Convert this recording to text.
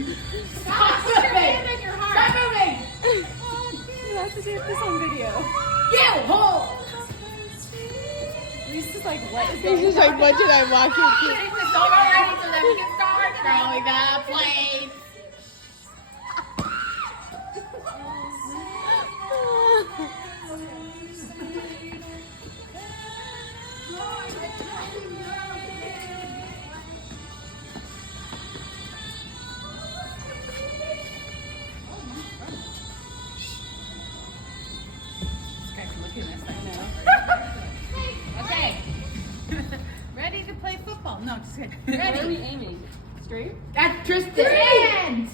Stop moving! Stop moving! You have to get this on video. You hold! He's just like, what is He's going just like, what did I watch? This is so ready so that we can start throwing the plates. Okay. Ready to play football? No, just kidding. Where are we Ready? aiming? Straight? That's Tristan!